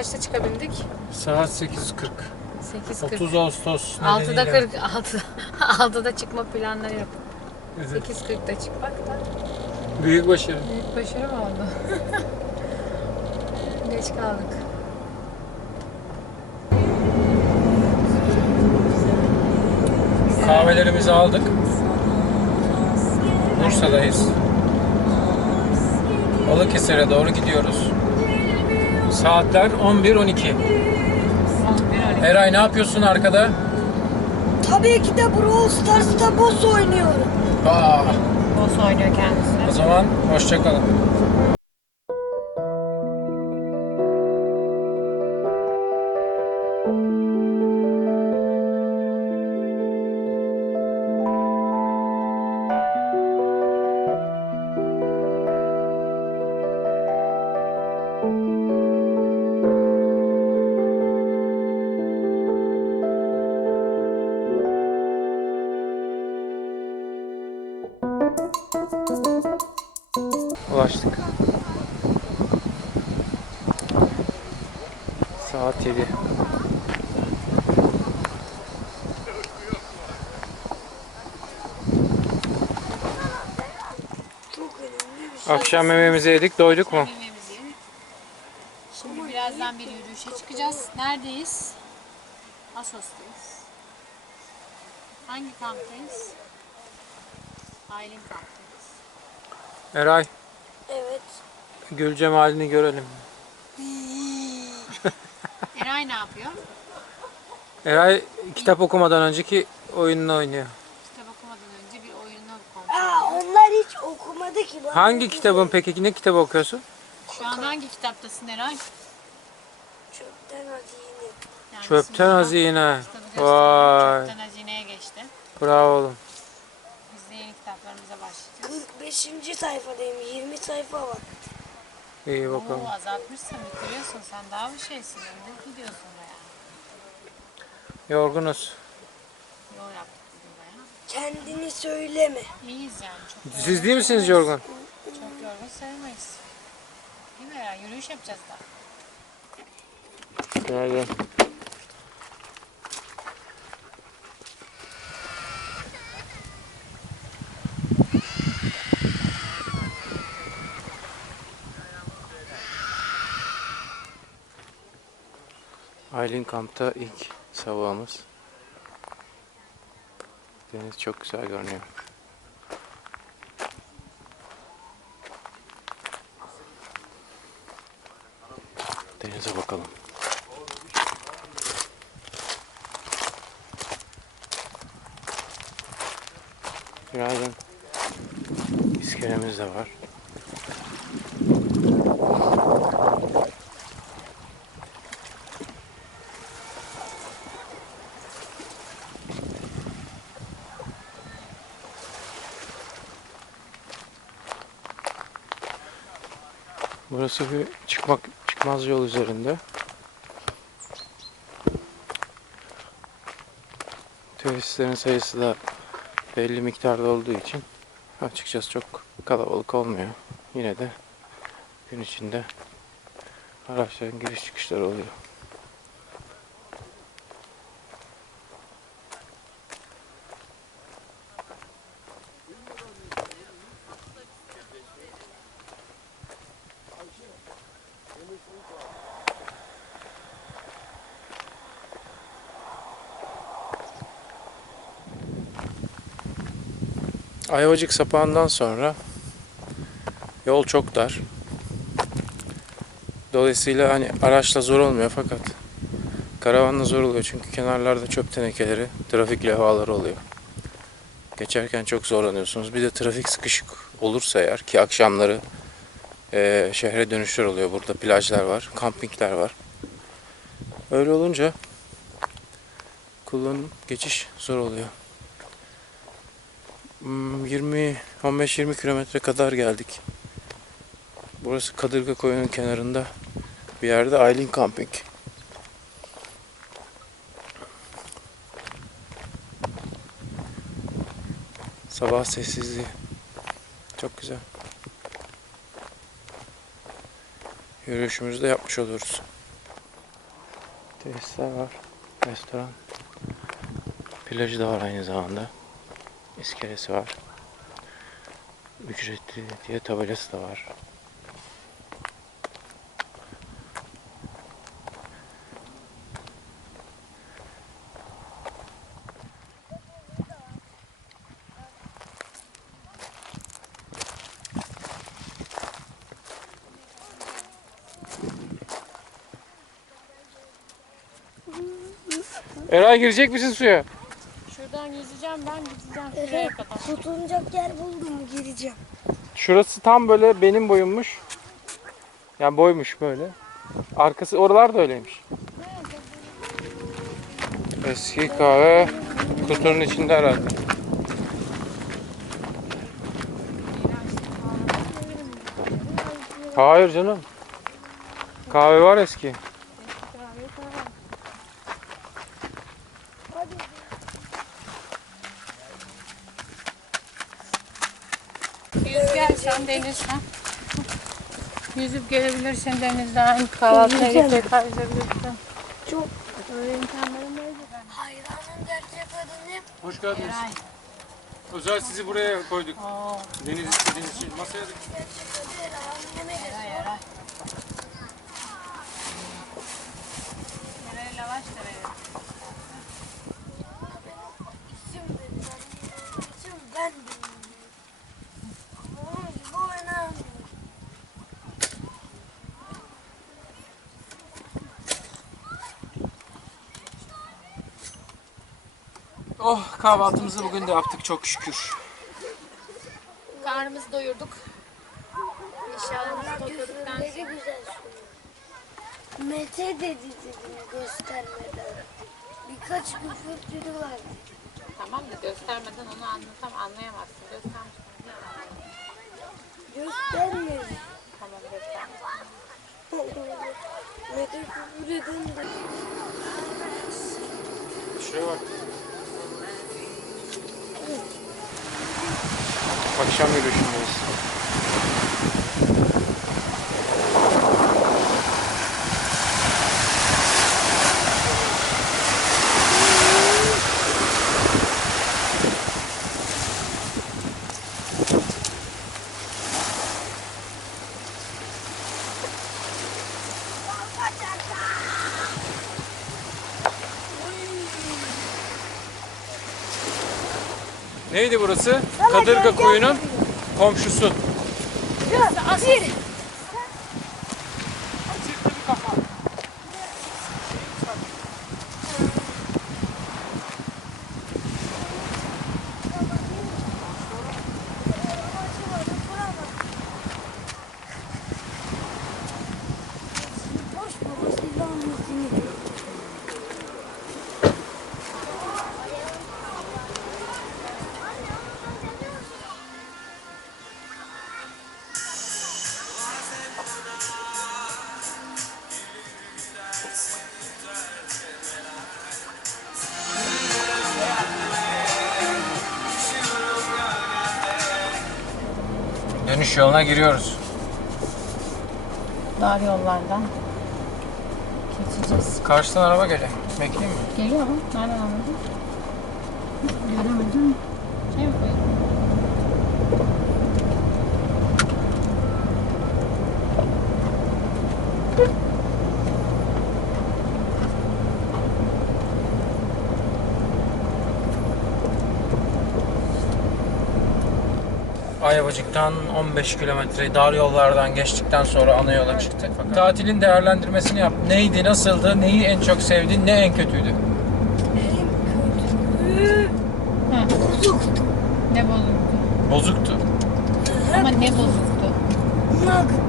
8.40. 8.40. 30 Ağustos 6'da nedeniyle. 46. 6'da çıkma planları yok. Evet. 8.40'da çıkmak da Büyük başarı. büyük başarı mı oldu? Geç kaldık. Kahvelerimizi aldık. Bursa'dayız. Balıkesir'e doğru gidiyoruz. Saatler 11.12. 11 Eray ne yapıyorsun arkada? Tabii ki de Brawl Stars'ta boss oynuyorum. Aa, Boss oynuyor o kendisi. zaman hoşçakalın. Ulaştık. Saat 7. Çok önemli bir şey. Akşam yemeğimizi yedik, doyduk mu? Yemeğimizi yedik. Şimdi birazdan bir yürüyüşe çıkacağız. Neredeyiz? Asos'tayız. Hangi kamptayız? Aylin kamptayız. Eray. Gül Cemal'ini görelim. Eray ne yapıyor? Eray kitap okumadan önceki oyununu oynuyor. Kitap okumadan önce bir oyunu kontrol Aa, onlar hiç okumadı ki. Ben Hangi kitabın peki? Ne kitabı okuyorsun? Şu an hangi kitaptasın Eray? Çöpten hazine. Yani Çöpten hazine. Vay. Çöpten hazineye geçti. Bravo oğlum. Biz de yeni kitaplarımıza başlayacağız. 45. sayfadayım. 20 sayfa var. İyi bakalım. Oo azaltmışsın, bitiriyorsun. Sen daha bir şeysin. Önde gidiyorsun bayağı. Yorgunuz. Yol yaptık bugün bayağı. Kendini söyleme. İyiyiz yani. Çok Siz değil misiniz yorgun? Çok yorgun sayılmayız. Değil mi ya? Yürüyüş yapacağız daha. Gel gel. Aylin kampta ilk sabahımız. Deniz çok güzel görünüyor. Denize bakalım. Günaydın. İskelemiz de var. Burası bir çıkmak çıkmaz yol üzerinde. Turistlerin sayısı da belli miktarda olduğu için açıkçası çok kalabalık olmuyor. Yine de gün içinde araçların giriş çıkışları oluyor. Ayvacık sapağından sonra yol çok dar. Dolayısıyla hani araçla zor olmuyor fakat karavanla zor oluyor çünkü kenarlarda çöp tenekeleri, trafik levhaları oluyor. Geçerken çok zorlanıyorsunuz. Bir de trafik sıkışık olursa eğer ki akşamları eee, şehre dönüşler oluyor. Burada plajlar var, kampingler var. Öyle olunca kullanım, geçiş zor oluyor. Hmm, 20 15-20 kilometre kadar geldik. Burası Kadırga Koyu'nun kenarında bir yerde Aylin Camping. Sabah sessizliği. Çok güzel. Yürüyüşümüzü de yapmış oluruz. Tesisler var. Restoran. Plajı da var aynı zamanda. İskelesi var. Ücretli diye tabelası da var. Eray girecek misin suya? Şuradan yüzeceğim ben gideceğim şuraya kadar. Tutunacak yer buldum gireceğim. Şurası tam böyle benim boyummuş. Yani boymuş böyle. Arkası oralar da öyleymiş. Eski kahve kutunun içinde herhalde. Hayır canım. Kahve var eski. Gelsen denizden. Yüzüp gelebilirsin denizden. Kahvaltıya gidip tekrar yüzebilirsin. Çok Öyle imkanlarım var ben. hayranım gerçek adını. Hoş geldiniz. Eray. Özel sizi buraya koyduk. Oo, Deniz istediğiniz için. Masaya da Gerçek adı Eray Eray. Eray lavaş da verin. isim dedi. İsim ben bilmiyorum. Ama bu önemli. Oh kahvaltımızı bugün de yaptık çok şükür. Karnımızı doyurduk. Güzel söylüyor. Mete dedi dediğini göstermeden. Birkaç küfür türü var. Tamam da göstermeden onu anlatam anlayamazsın. Göstermiş Göstermiyor. Tamam göstermiş. Mete küfür eden de. Şuraya bak. Akşam yürüyüşündeyiz. Neydi burası? Kadırga koyunun komşusu. Asir. Boş Dönüş yoluna giriyoruz. Dar yollardan geçeceğiz. Karşıdan araba geliyor. Bekleyeyim mi? Geliyor mu? Nereden anladın? Göremedim. Şey mi koydun? Ayvacık'tan 15 kilometre dar yollardan geçtikten sonra ana yola çıktık. Tatilin değerlendirmesini yap. Neydi, nasıldı, neyi en çok sevdin, ne en kötüydü? En kötü. Hı. Bozuktu. Ne bozuktu? Bozuktu. Ama ne bozuktu? Nugget.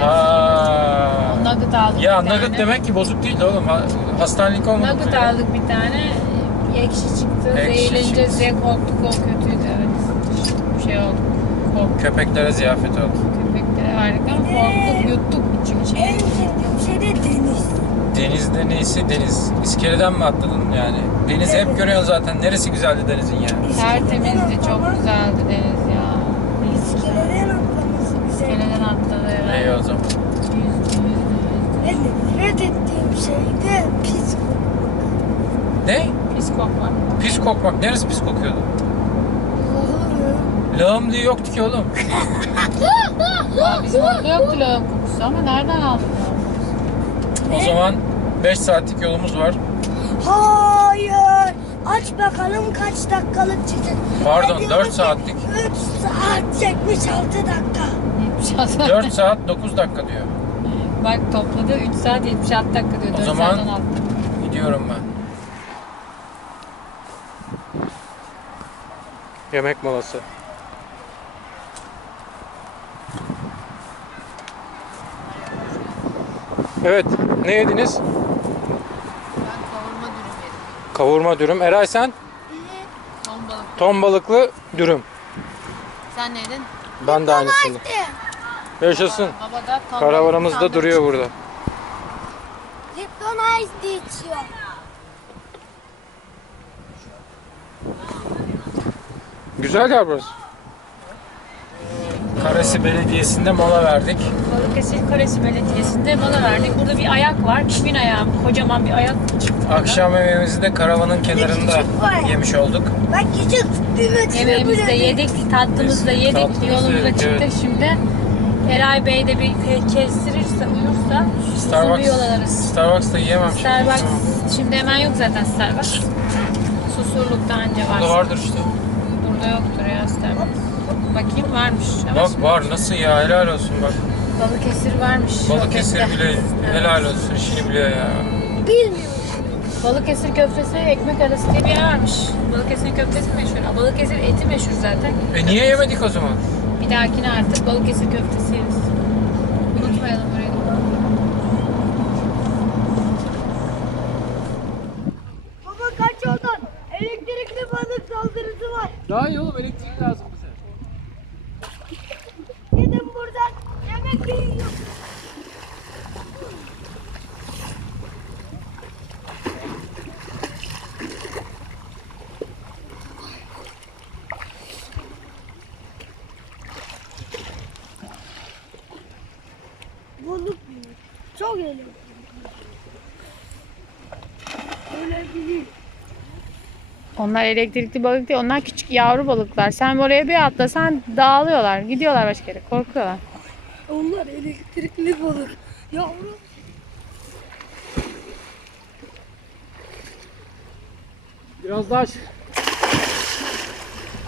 Ha, Aa. nugget aldık Ya bir tane. nugget demek ki bozuk değil de oğlum. Ha- Hastanelik olmadı. Nugget aldık bir tane. Ekşi çıktı. Ekşi Zehirlenince çıktı. Z korktuk o kötüydü. Şey oldu. Korktuk. Köpeklere ziyafet oldu. Köpeklere verdik ama korktuk yuttuk En şey. sevdiğim şey de deniz. Denizde neyse deniz. İskeleden mi atladın yani? Denizi hep görüyorsun zaten. Neresi güzeldi denizin ya? Tertemizdi çok güzeldi deniz ya. İskeleden atlaması güzel. Keleden atladı. İyi o zaman. Ve nefret ettiğim Şeyde pis Ne? Pis kokma. Pis kokmak. Neresi pis kokuyordu? kokuyor. Lağım diye yoktu ki oğlum. Bizim orada yoktu lağım kokusu ama nereden aldın? O zaman 5 saatlik yolumuz var. Hayır. Aç bakalım kaç dakikalık çizim. Pardon, dört saatlik. 3 saat 76 dakika. 4 saat 9 dakika diyor. Bak topladı 3 saat 76 dakika diyor. O 4 zaman- saat 16. Gidiyorum ben. Yemek molası. Evet, ne yediniz? Ben kavurma dürüm yedim. Kavurma dürüm. Eray sen? Ton balık. Ton balıklı dürüm. Sen ne yedin? Ben de aynısını. Yaşasın. Baba da ton Karavanımız balıklı da duruyor burada. Lipton Ice içiyor. Güzel yer burası. Karasi Belediyesi'nde mola verdik. Balıkesir Kalesi Belediyesi'nde mola verdik. Burada bir ayak var. Kimin ayağı? Kocaman bir ayak çıktı. burada. Akşam yemeğimizi de karavanın kenarında yemiş olduk. Bak küçük metre Yemeğimizi de yedik, tatlımızı da yedik, Tatlımızı yolumuza yedik, çıktık evet. şimdi. Eray Bey de bir kestirirse, uyursa uzun bir Starbucks, yol alırız. Starbucks'ta yiyemem şimdi. Starbucks şimdi hemen yok zaten Starbucks. Susurlukta anca var. Burada vardır işte. Burada yoktur ya Starbucks. Bakayım varmış. Ama Bak var nasıl ya helal olsun bak. Balıkesir varmış. Balıkesir rokette. bile helal olsun işini biliyor ya. Bilmiyorum. Balıkesir köftesi ekmek arası diye bir yer varmış. Balıkesir köftesi meşhur. Balıkesir eti meşhur zaten. E niye yemedik o zaman? Bir dahakine artık Balıkesir köftesi yeriz. Unutmayalım burayı. Baba kaç oradan. Elektrikli balık saldırısı var. Daha iyi oğlum elektrik lazım bize. Gidin buradan yemek yiyin. Balık büyük. Çok eğlenceli. Öyle bilir. Onlar elektrikli balık değil. Onlar küçük yavru balıklar. Sen oraya bir atlasan dağılıyorlar. Gidiyorlar başka yere. Korkuyorlar. Onlar elektrikli balık. Yavrum. Biraz daha.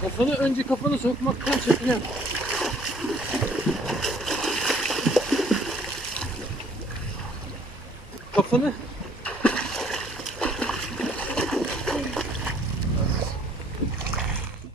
Kafanı önce kafanı sokmaktan çekiniyorum. Kafanı